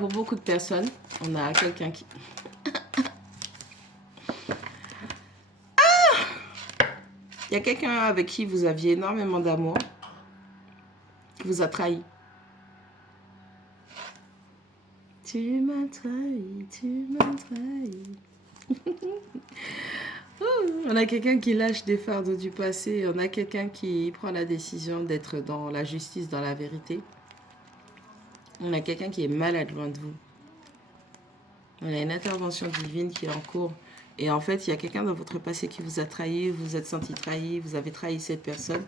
pour beaucoup de personnes, on a quelqu'un qui... Il y a quelqu'un avec qui vous aviez énormément d'amour, qui vous a trahi. Tu m'as trahi, tu m'as trahi. On a quelqu'un qui lâche des fardeaux du passé. On a quelqu'un qui prend la décision d'être dans la justice, dans la vérité. On a quelqu'un qui est malade loin de vous. On a une intervention divine qui est en cours. Et en fait, il y a quelqu'un dans votre passé qui vous a trahi, vous vous êtes senti trahi, vous avez trahi cette personne.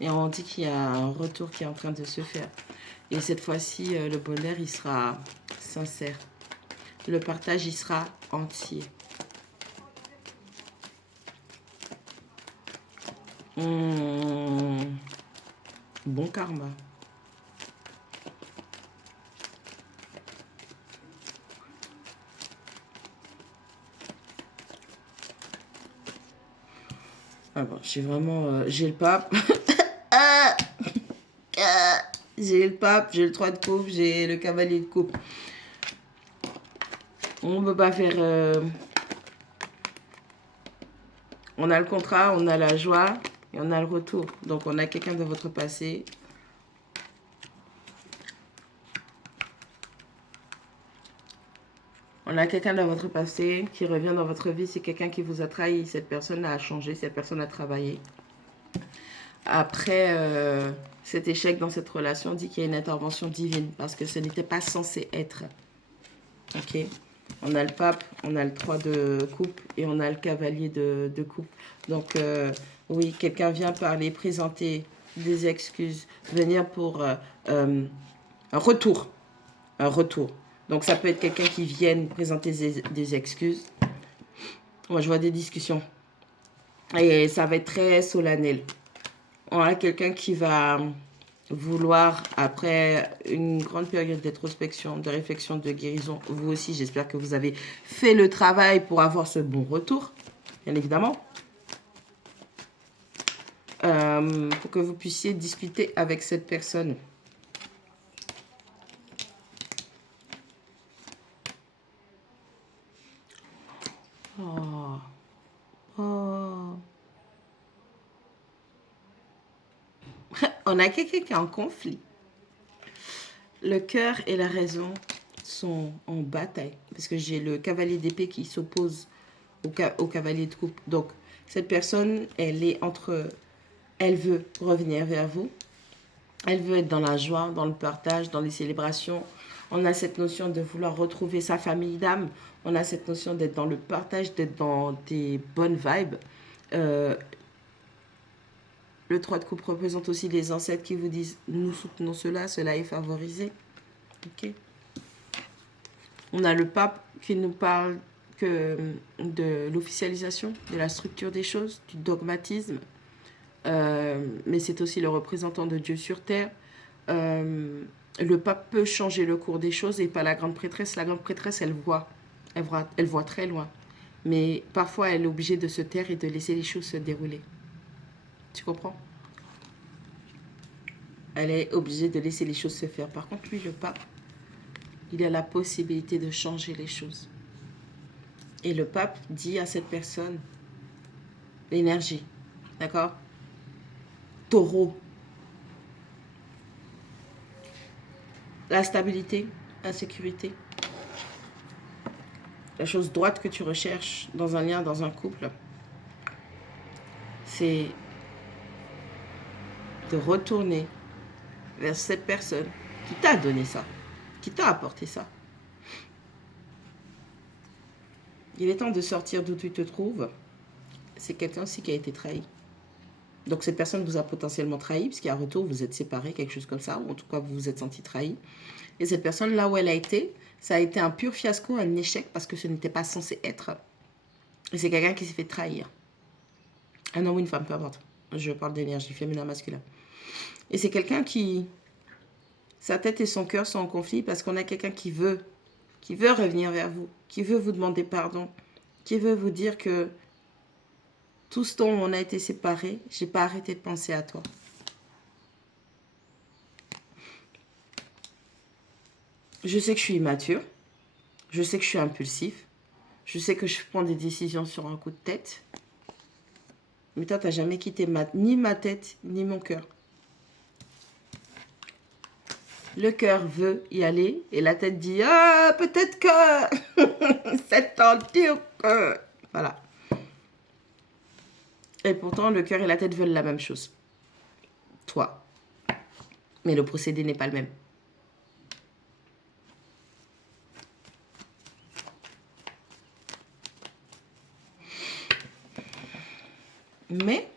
Et on dit qu'il y a un retour qui est en train de se faire. Et cette fois-ci, le bonheur, il sera sincère. Le partage, il sera entier. Bon karma. Ah bon, j'ai vraiment... j'ai le pape. J'ai le pape, j'ai le 3 de coupe, j'ai le cavalier de coupe. On ne peut pas faire... On a le contrat, on a la joie et on a le retour. Donc on a quelqu'un de votre passé. On a quelqu'un dans votre passé qui revient dans votre vie. C'est quelqu'un qui vous a trahi. Cette personne a changé, cette personne a travaillé. Après cet échec dans cette relation, on dit qu'il y a une intervention divine parce que ce n'était pas censé être. Ok. On a le pape, on a le 3 de coupe et on a le cavalier de coupe. Donc oui, quelqu'un vient parler, présenter des excuses, venir pour un retour. Un retour. Donc ça peut être quelqu'un qui vienne présenter des excuses. Moi, je vois des discussions. Et ça va être très solennel. On a quelqu'un qui va vouloir, après une grande période d'introspection, de réflexion, de guérison, vous aussi, j'espère que vous avez fait le travail pour avoir ce bon retour, bien évidemment. Pour que vous puissiez discuter avec cette personne. Oh. Oh. On a quelqu'un qui est en conflit. Le cœur et la raison sont en bataille. Parce que j'ai le cavalier d'épée qui s'oppose au cavalier de coupe. Donc, cette personne, elle est entre... Elle veut revenir vers vous. Elle veut être dans la joie, dans le partage, dans les célébrations. On a cette notion de vouloir retrouver sa famille d'âme. On a cette notion d'être dans le partage, d'être dans des bonnes vibes. Le 3 de coupe représente aussi les ancêtres qui vous disent « Nous soutenons cela, cela est favorisé. » Ok. On a le pape qui nous parle de l'officialisation, de la structure des choses, du dogmatisme. Mais c'est aussi le représentant de Dieu sur terre. Le pape peut changer le cours des choses et pas la grande prêtresse. La grande prêtresse, elle voit très loin. Mais parfois, elle est obligée de se taire et de laisser les choses se dérouler. Tu comprends? Elle est obligée de laisser les choses se faire. Par contre, lui, le pape, il a la possibilité de changer les choses. Et le pape dit à cette personne, l'énergie, d'accord? Taureau. La stabilité, la sécurité. La chose droite que tu recherches dans un lien, dans un couple, c'est de retourner vers cette personne qui t'a donné ça, qui t'a apporté ça. Il est temps de sortir d'où tu te trouves. C'est quelqu'un aussi qui a été trahi. Donc cette personne vous a potentiellement trahi, puisqu'à retour, vous êtes séparés, quelque chose comme ça, ou en tout cas, vous vous êtes senti trahi. Et cette personne, là où elle a été, ça a été un pur fiasco, un échec, parce que ce n'était pas censé être. Et c'est quelqu'un qui s'est fait trahir. Un homme ou une femme, peu importe. Je parle d'énergie féminin, masculin. Et c'est quelqu'un qui... Sa tête et son cœur sont en conflit parce qu'on a quelqu'un qui veut revenir vers vous, qui veut vous demander pardon, qui veut vous dire que tout ce dont on a été séparés, j'ai pas arrêté de penser à toi. Je sais que je suis immature. Je sais que je suis impulsif. Je sais que je prends des décisions sur un coup de tête. Mais toi, tu n'as jamais quitté ni ma tête, ni mon cœur. Le cœur veut y aller et la tête dit « Ah, peut-être que c'est tendu que... » Voilà. Et pourtant, le cœur et la tête veulent la même chose. Toi. Mais le procédé n'est pas le même. Mais,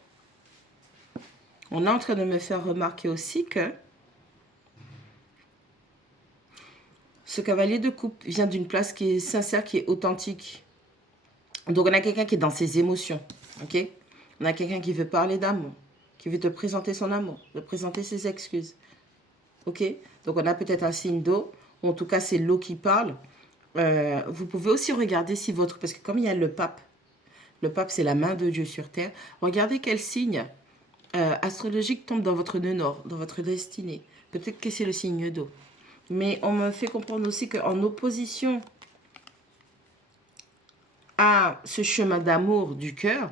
on est en train de me faire remarquer aussi que ce cavalier de coupe vient d'une place qui est sincère, qui est authentique. Donc, on a quelqu'un qui est dans ses émotions. Ok? On a quelqu'un qui veut parler d'amour, qui veut te présenter son amour, te présenter ses excuses. Ok? Donc, on a peut-être un signe d'eau, ou en tout cas, c'est l'eau qui parle. Vous pouvez aussi regarder si votre... Parce que comme il y a le pape, c'est la main de Dieu sur terre. Regardez quel signe astrologique tombe dans votre nœud nord, dans votre destinée. Peut-être que c'est le signe d'eau. Mais on me fait comprendre aussi qu'en opposition à ce chemin d'amour du cœur,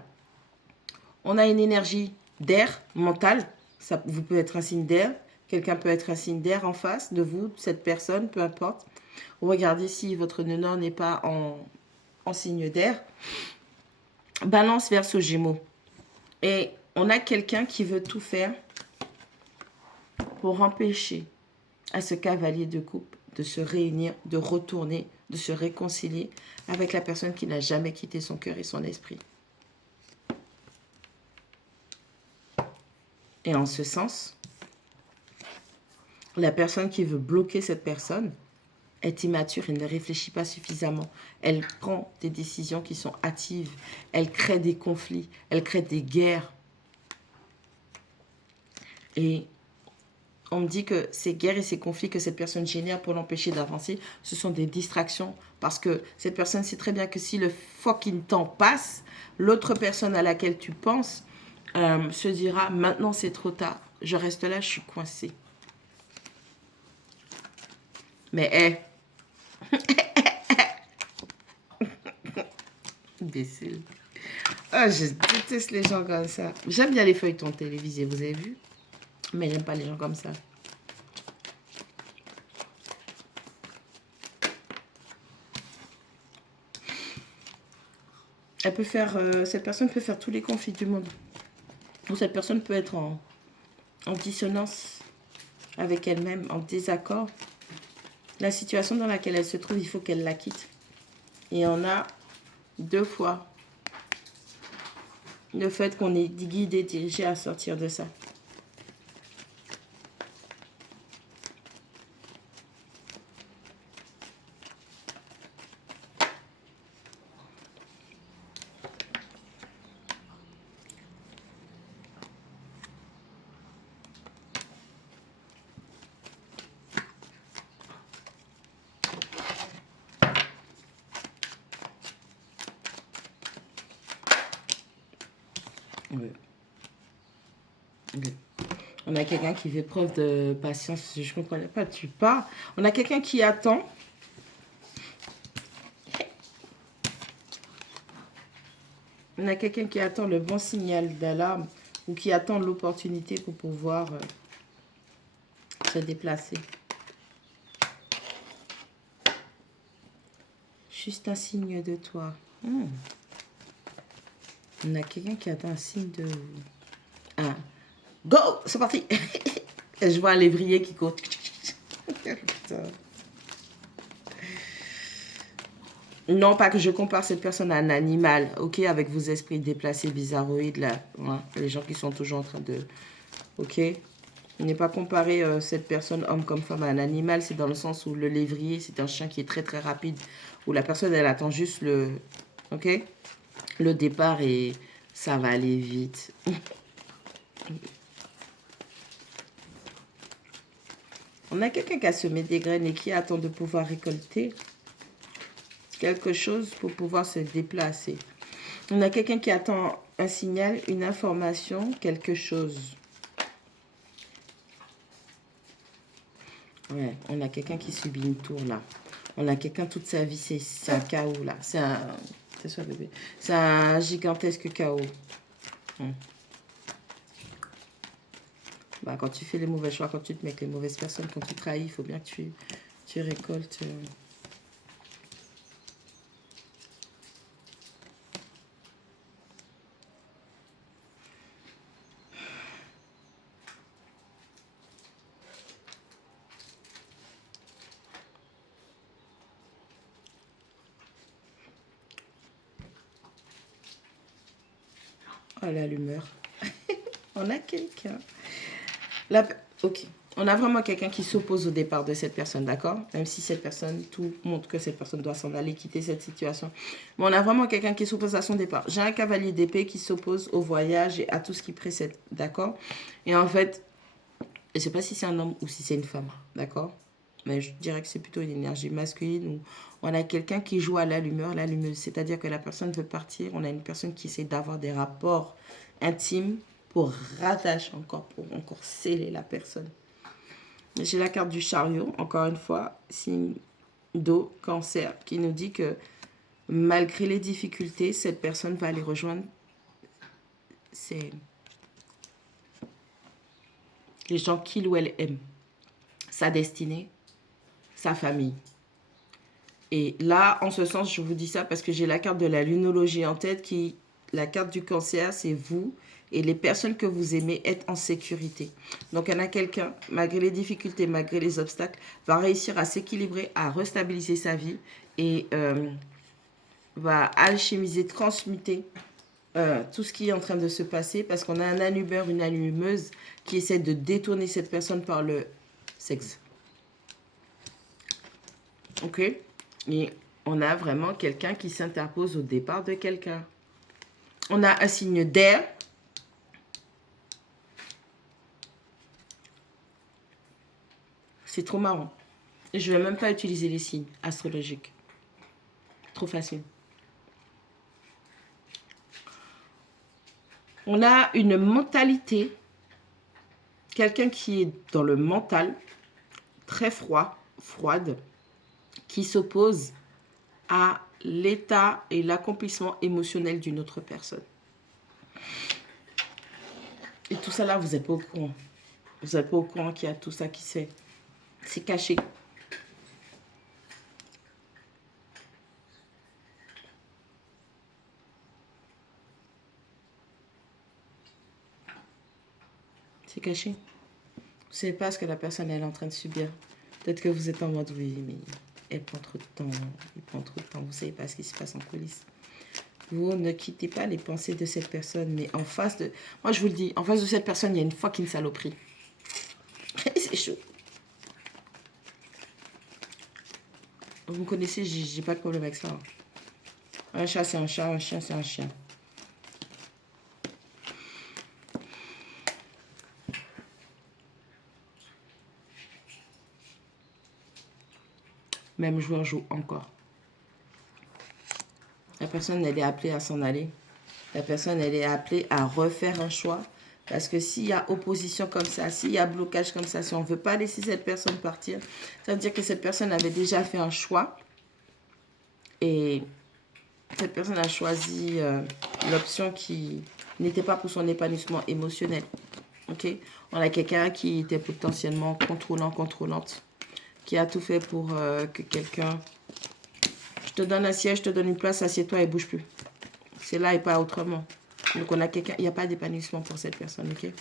on a une énergie d'air mental. Ça, vous pouvez être un signe d'air. Quelqu'un peut être un signe d'air en face de vous, cette personne, peu importe. Regardez si votre nœud nord n'est pas en signe d'air. Balance vers ce Gémeaux. Et on a quelqu'un qui veut tout faire pour empêcher à ce cavalier de coupe de se réunir, de retourner, de se réconcilier avec la personne qui n'a jamais quitté son cœur et son esprit. Et en ce sens, la personne qui veut bloquer cette personne est immature et ne réfléchit pas suffisamment. Elle prend des décisions qui sont hâtives. Elle crée des conflits. Elle crée des guerres. Et on me dit que ces guerres et ces conflits que cette personne génère pour l'empêcher d'avancer, ce sont des distractions. Parce que cette personne sait très bien que si le fucking temps passe, l'autre personne à laquelle tu penses se dira « Maintenant, c'est trop tard. Je reste là, je suis coincée. » Mais hé, imbécile. Ah, je déteste les gens comme ça. J'aime bien les feuilletons télévisés, vous avez vu? Mais j'aime pas les gens comme ça. Elle peut faire, cette personne peut faire tous les conflits du monde. Ou cette personne peut être en dissonance avec elle-même, en désaccord. La situation dans laquelle elle se trouve, il faut qu'elle la quitte. Et on a 2 fois le fait qu'on est guidé, dirigé à sortir de ça. Oui. Oui. On a quelqu'un qui fait preuve de patience. Je ne comprenais pas, tu pars. On a quelqu'un qui attend. On a quelqu'un qui attend le bon signal d'alarme ou qui attend l'opportunité pour pouvoir se déplacer. Juste un signe de toi. On a quelqu'un qui attend un signe de... Ah. Go! C'est parti! Et je vois un lévrier qui court. Non, pas que je compare cette personne à un animal, ok, avec vos esprits déplacés, bizarroïdes, là, hein, les gens qui sont toujours en train de... Ok? Ne pas comparer cette personne, homme comme femme, à un animal, c'est dans le sens où le lévrier, c'est un chien qui est très très rapide, où la personne, elle attend juste le... Ok? Le départ et ça va aller vite. On a quelqu'un qui a semé des graines et qui attend de pouvoir récolter quelque chose pour pouvoir se déplacer. On a quelqu'un qui attend un signal, une information, quelque chose. Ouais, on a quelqu'un qui subit une tour là. On a quelqu'un toute sa vie, c'est un chaos là. C'est un... C'est ça, bébé. C'est un gigantesque chaos. Bah, quand tu fais les mauvais choix, quand tu te mets avec les mauvaises personnes, quand tu trahis, il faut bien que tu récoltes. Oh là, l'humeur. On a quelqu'un. Là, ok. On a vraiment quelqu'un qui s'oppose au départ de cette personne, d'accord? Même si cette personne, tout montre que cette personne doit s'en aller, quitter cette situation. Mais on a vraiment quelqu'un qui s'oppose à son départ. J'ai un cavalier d'épée qui s'oppose au voyage et à tout ce qui précède, d'accord? Et en fait, je ne sais pas si c'est un homme ou si c'est une femme, d'accord? Mais je dirais que c'est plutôt une énergie masculine où on a quelqu'un qui joue à l'allumeur, l'allumeuse. C'est-à-dire que la personne veut partir. On a une personne qui essaie d'avoir des rapports intimes pour rattacher encore, pour encore sceller la personne. J'ai la carte du chariot, encore une fois, signe d'eau, cancer, qui nous dit que malgré les difficultés, cette personne va aller rejoindre les gens qu'il ou elle aime, sa destinée, sa famille. Et là, en ce sens, je vous dis ça parce que j'ai la carte de la lunologie en tête qui, la carte du cancer, c'est vous et les personnes que vous aimez être en sécurité. Donc, il y en a quelqu'un, malgré les difficultés, malgré les obstacles, va réussir à s'équilibrer, à restabiliser sa vie et va alchimiser, transmuter tout ce qui est en train de se passer parce qu'on a un allumeur, une allumeuse qui essaie de détourner cette personne par le sexe. Ok? Et on a vraiment quelqu'un qui s'interpose au départ de quelqu'un. On a un signe d'air. C'est trop marrant. Je ne vais même pas utiliser les signes astrologiques. Trop facile. On a une mentalité. Quelqu'un qui est dans le mental, très froide, qui s'oppose à l'état et l'accomplissement émotionnel d'une autre personne. Et tout ça là, vous n'êtes pas au courant. Vous n'êtes pas au courant qu'il y a tout ça qui se fait. C'est caché. C'est caché. Vous ne savez pas ce que la personne elle est en train de subir. Peut-être que vous êtes en mode oui, mais elle prend trop de temps. Il prend trop de temps. Vous ne savez pas ce qui se passe en coulisses. Vous ne quittez pas les pensées de cette personne, mais en face de... Moi, je vous le dis, en face de cette personne, il y a une fucking saloperie. C'est chaud. Vous me connaissez, j'ai pas de problème avec ça. Un chat, c'est un chat. Un chien, c'est un chien. Même joueur joue encore. La personne, elle est appelée à s'en aller. La personne, elle est appelée à refaire un choix. Parce que s'il y a opposition comme ça, s'il y a blocage comme ça, si on ne veut pas laisser cette personne partir, ça veut dire que cette personne avait déjà fait un choix. Et cette personne a choisi l'option qui n'était pas pour son épanouissement émotionnel. Ok? On a quelqu'un qui était potentiellement contrôlante, qui a tout fait pour que quelqu'un... Je te donne un siège, je te donne une place, assieds-toi et bouge plus. C'est là et pas autrement. Donc on a quelqu'un, il n'y a pas d'épanouissement pour cette personne, ok?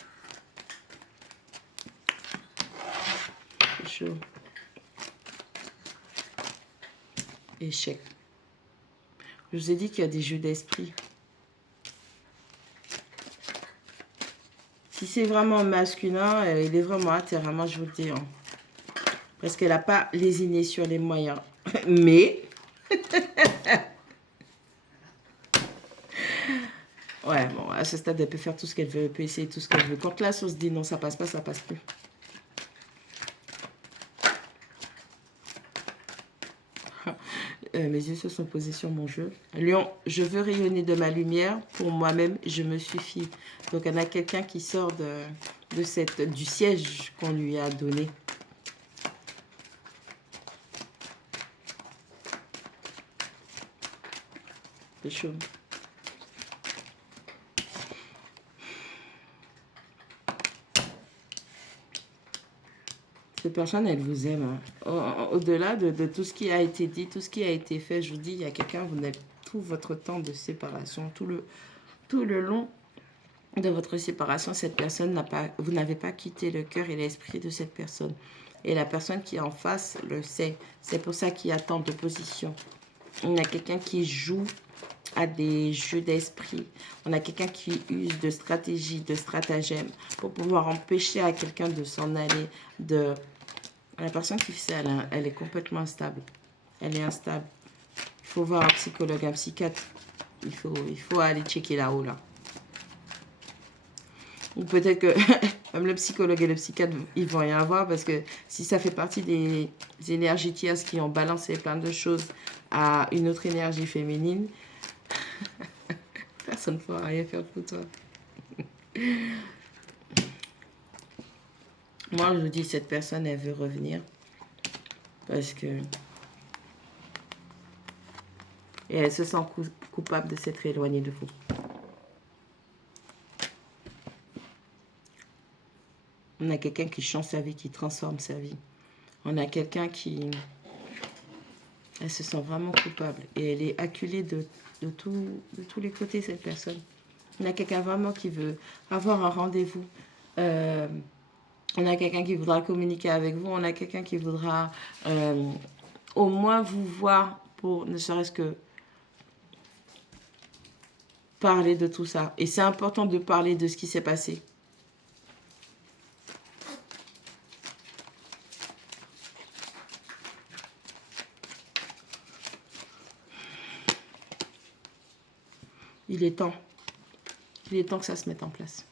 C'est chaud. Échec. Je vous ai dit qu'il y a des jeux d'esprit. Si c'est vraiment masculin, il est vraiment à terre, moi je vous le dis. Hein. Parce qu'elle n'a pas lésiné sur les moyens. Mais... ouais, bon, à ce stade, elle peut faire tout ce qu'elle veut, elle peut essayer tout ce qu'elle veut. Quand la sauce dit non, ça passe pas, ça passe plus. Mes yeux se sont posés sur mon jeu. Lion, je veux rayonner de ma lumière. Pour moi-même, je me suffis. Donc, il y en a quelqu'un qui sort du siège qu'on lui a donné. C'est chaud. Cette personne, elle vous aime. Hein. Au-delà de tout ce qui a été dit, tout ce qui a été fait, je vous dis, il y a quelqu'un, vous n'avez tout votre temps de séparation, tout le long de votre séparation, cette personne n'a pas, vous n'avez pas quitté le cœur et l'esprit de cette personne. Et la personne qui est en face le sait. C'est pour ça qu'il y a tant de positions. On a quelqu'un qui joue à des jeux d'esprit. On a quelqu'un qui use de stratégie, de stratagème pour pouvoir empêcher à quelqu'un de s'en aller. La personne qui fait ça, elle est complètement instable. Elle est instable. Il faut voir un psychologue, un psychiatre. Il faut aller checker là-haut, là. Ou peut-être que même le psychologue et le psychiatre, ils vont rien voir parce que si ça fait partie des énergies tierces qui ont balancé plein de choses à une autre énergie féminine, personne ne pourra rien faire pour toi. Moi, je vous dis, cette personne, elle veut revenir parce que... Et elle se sent coupable de s'être éloignée de vous. On a quelqu'un qui change sa vie, qui transforme sa vie. On a quelqu'un qui... Elle se sent vraiment coupable. Et elle est acculée de tous les côtés, cette personne. On a quelqu'un vraiment qui veut avoir un rendez-vous. On a quelqu'un qui voudra communiquer avec vous. On a quelqu'un qui voudra au moins vous voir pour ne serait-ce que parler de tout ça. Et c'est important de parler de ce qui s'est passé. Il est temps. Il est temps que ça se mette en place.